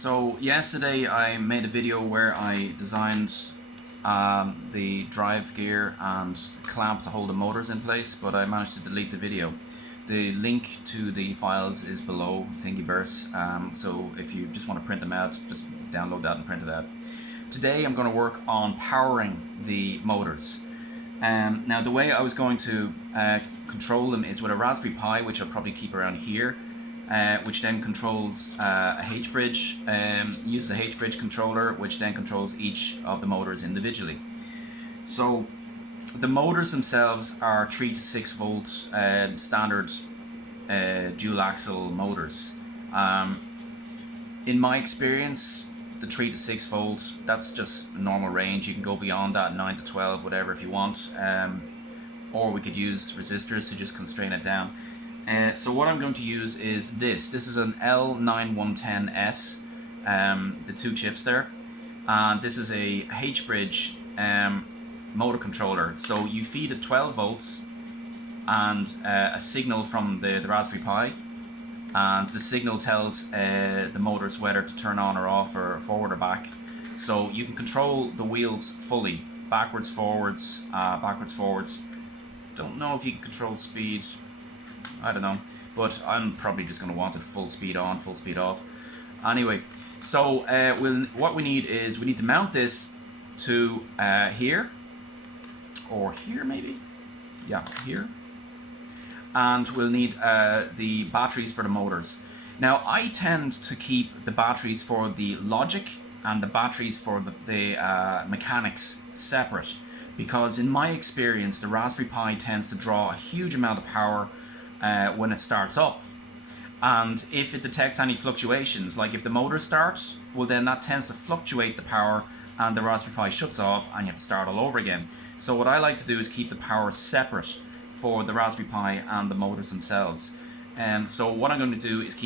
So yesterday I made a video where I designed the drive gear and clamp to hold the motors in place, but I managed to delete the video. The link to the files is below Thingiverse, so if you just want to print them out, just download that and print it out. Today I'm going to work on powering the motors. Now the way I was going to control them is with a Raspberry Pi, which I'll probably keep around here, which then controls a H-bridge, use the H-bridge controller, which then controls each of the motors individually. So the motors themselves are 3 to 6 volt standard dual axle motors. In my experience, the 3 to 6 volt, that's just normal range. You can go beyond that, 9 to 12, whatever if you want, or we could use resistors to just constrain it down. So what I'm going to use is this is an L9110S, the two chips there, and this is a H-bridge motor controller. So you feed it 12 volts and a signal from the Raspberry Pi, and the signal tells the motors whether to turn on or off or forward or back. So you can control the wheels fully, backwards, forwards, backwards, forwards. Don't know if you can control speed, I don't know, but I'm probably just going to want it full speed on, full speed off. Anyway, so what we need is we need to mount this to here, or here maybe, yeah, here. And we'll need the batteries for the motors. Now I tend to keep the batteries for the logic and the batteries for the mechanics separate, because in my experience the Raspberry Pi tends to draw a huge amount of power when it starts up, and if it detects any fluctuations, like if the motors start, well then that tends to fluctuate the power and the Raspberry Pi shuts off and you have to start all over again. So what I like to do is keep the power separate for the Raspberry Pi and the motors themselves. So what I'm going to do is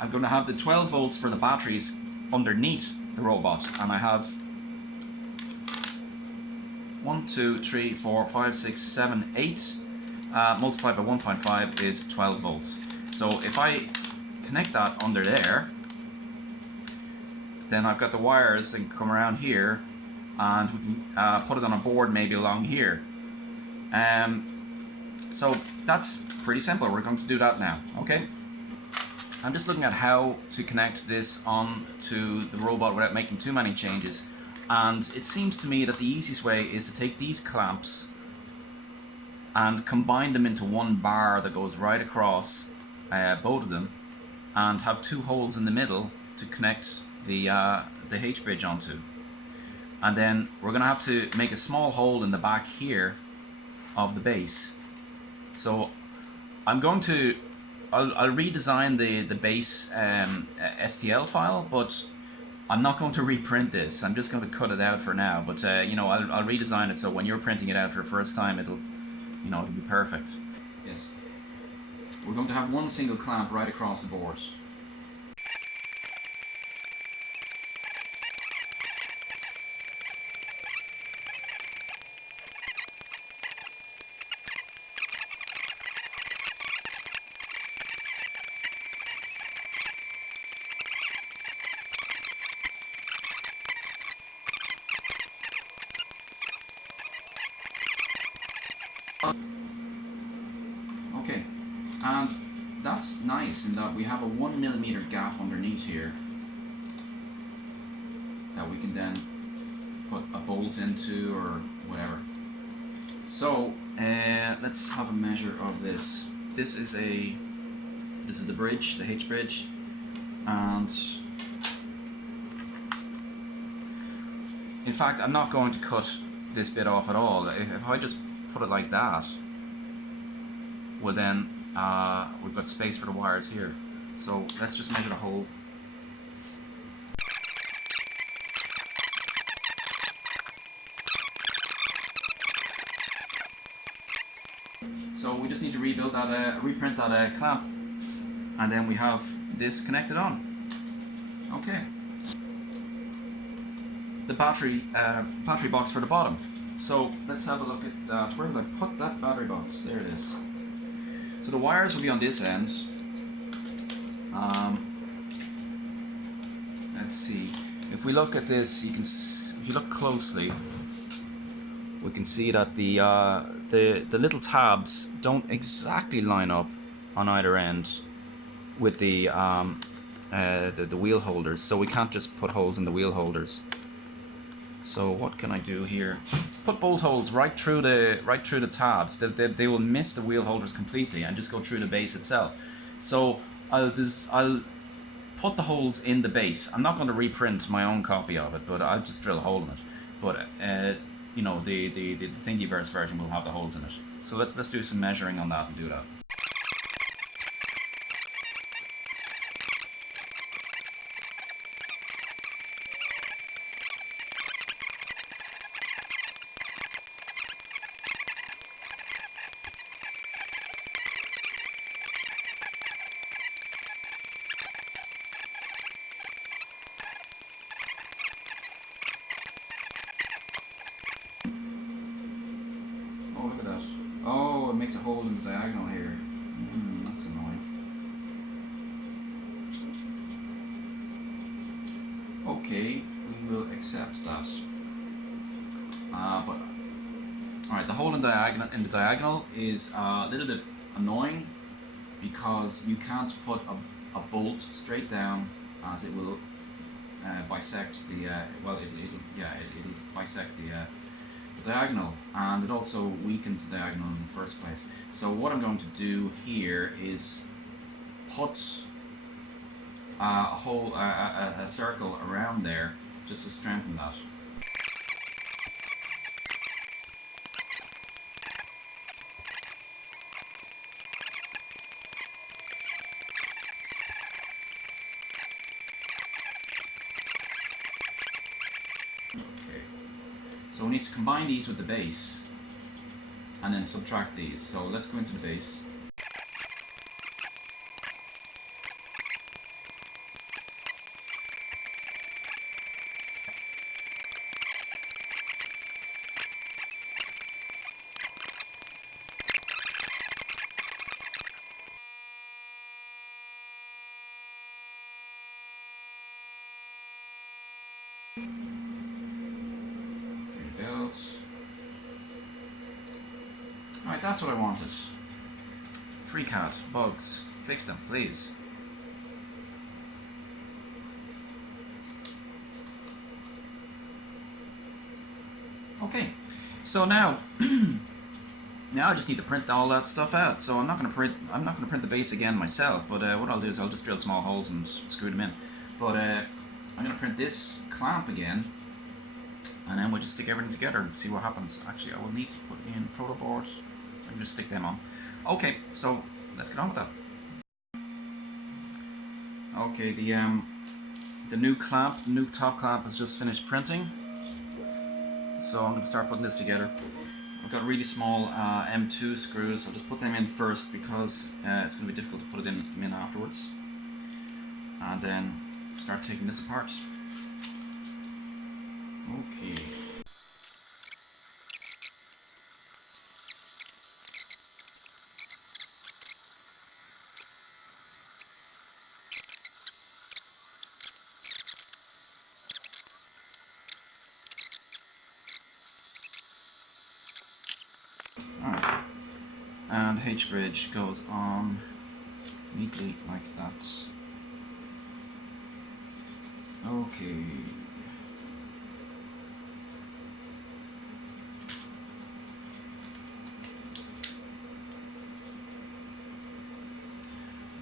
I'm going to have the 12 volts for the batteries underneath the robot, and I have 1, 2, 3, 4, 5, 6, 7, 8 multiplied by 1.5 is 12 volts. So if I connect that under there, then I've got the wires that can come around here, and we can put it on a board maybe along here. So that's pretty simple. We're going to do that now, okay? I'm just looking at how to connect this on to the robot without making too many changes, and it seems to me that the easiest way is to take these clamps and combine them into one bar that goes right across both of them, and have two holes in the middle to connect the H-bridge onto. And then we're going to have to make a small hole in the back here of the base. So I'm going to, I'll redesign the base STL file, but I'm not going to reprint this. I'm just going to cut it out for now. But you know, I'll redesign it so when you're printing it out for the first time, it'll be perfect. Yes. We're going to have one single clamp right across the board. Okay, and that's nice in that we have a 1mm gap underneath here that we can then put a bolt into or whatever. So let's have a measure of this. This is the bridge, the H bridge, and in fact I'm not going to cut this bit off at all. If I just put it like that, well then we've got space for the wires here. So let's just measure the hole. So we just need to rebuild that, reprint that clamp, and then we have this connected on. Okay. The battery box for the bottom. So let's have a look at that. Where did I put that battery box? There it is. So the wires will be on this end. let's see. If we look at this, you can if you look closely, we can see that the little tabs don't exactly line up on either end with the wheel holders, so we can't just put holes in the wheel holders. So what can I do here? Put bolt holes right through the tabs. They will miss the wheel holders completely and just go through the base itself. So I'll put the holes in the base. I'm not going to reprint my own copy of it, but I'll just drill a hole in it. But you know, the Thingiverse version will have the holes in it. So let's do some measuring on that and do that. Oh, look at that. Oh, it makes a hole in the diagonal here. That's annoying. Okay, we will accept that. But alright, the hole in the diagonal is a little bit annoying because you can't put a bolt straight down, as it will bisect the it'll bisect the diagonal, and it also weakens the diagonal in the first place. So what I'm going to do here is put a circle around there just to strengthen that. So we need to combine these with the base and then subtract these. So let's go into the base. Alright, that's what I wanted. FreeCAD, bugs, fix them, please. Okay, so now, now I just need to print all that stuff out. So I'm not going to print the base again myself. But what I'll do is I'll just drill small holes and screw them in. But I'm going to print this clamp again, and then we'll just stick everything together and see what happens. Actually, I will need to put in proto board. I can just stick them on. Okay, so let's get on with that. Okay, the new clamp, the new top clamp has just finished printing. So I'm going to start putting this together. I've got really small M2 screws. I'll just put them in first because it's going to be difficult to put them in afterwards. And then start taking this apart. Okay. Alright. And H-bridge goes on neatly like that. Okay.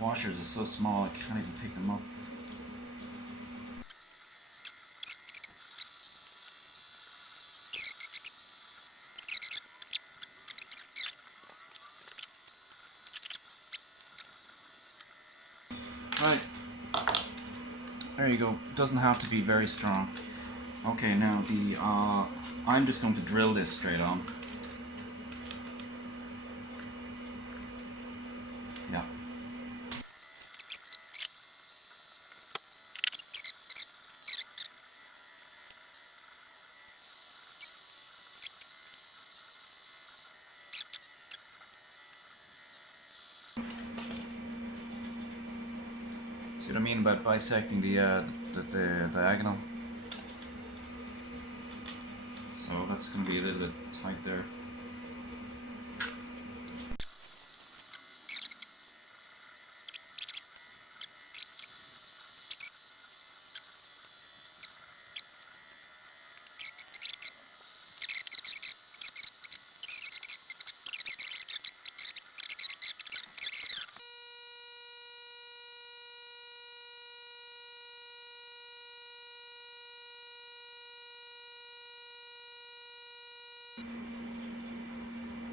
Washers are so small I can't even pick them up. Right. There you go. Doesn't have to be very strong. Okay, now I'm just going to drill this straight on. Yeah. See what I mean about bisecting the diagonal? So that's going to be a little bit tight there.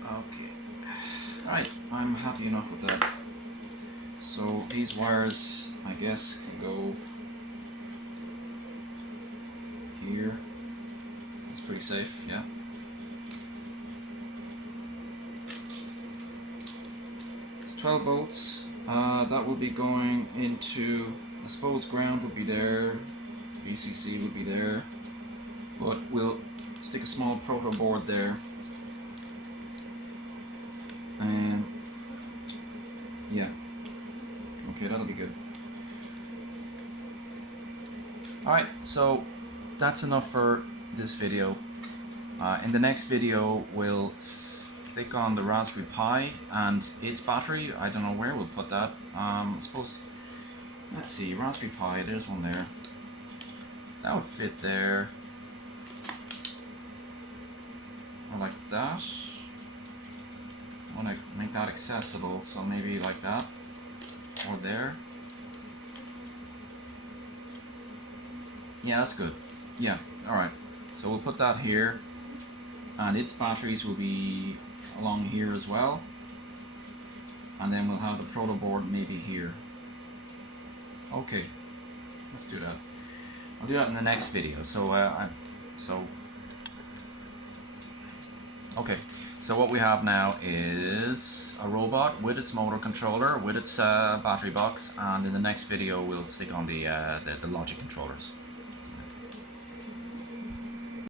Okay, alright, I'm happy enough with that. So these wires, I guess, can go here. That's pretty safe, yeah. It's 12 volts. That will be going into, I suppose ground would be there, VCC would be there, but we'll stick a small proto board there. And yeah, okay, that'll be good. Alright, so that's enough for this video. In the next video we'll stick on the Raspberry Pi and its battery. I don't know where we'll put that. I suppose, let's see, Raspberry Pi, there's one there. That would fit there. Or like that. I want to make that accessible, so maybe like that, or there. Yeah, that's good. Yeah, alright. So we'll put that here, and its batteries will be along here as well. And then we'll have the proto board maybe here. Okay, let's do that. I'll do that in the next video. Okay. So what we have now is a robot with its motor controller, with its battery box, and in the next video we'll stick on the logic controllers.